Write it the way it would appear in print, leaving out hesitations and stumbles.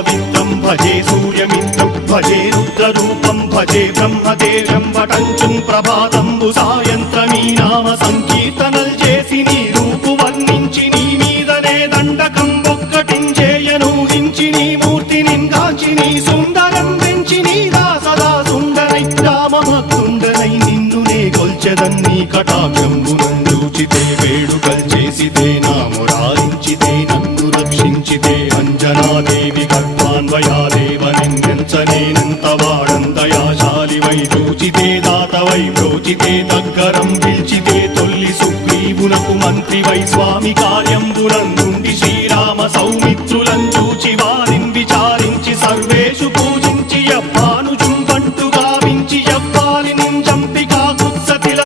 పవిత్రం భజే సూర్యమిత్రం భజే రుద్రరూపం భజే బ్రహ్మదేవం వటంచుం ప్రభాతంబు సాయంత్రమీ నామ సంకీర్తనల్ చేసి నీ రూపు వర్ణించి నీ మీదనే దండకం ఒక్కటించేయనూహించి నీ మూర్తిని గాంచి నీ సుందరం పెంచి నీ దాసదా సుందరై రామభక్తుండనై నిన్నునే గొల్చెదన్నీ కటాక్షంబునందూచితే వేడుకల్ చేసితే నా మురారించితే నన్ను రక్షించితే అంజనాదేవి గర్భాన్వయాదేవనెంచనేనంత వాడందయాశాలివై చూచితే దాతవై బ్రోచితే దగ్గరం పిల్చితే తొల్లి సుగ్రీవునకు మంత్రివై స్వామి కార్యంబునందు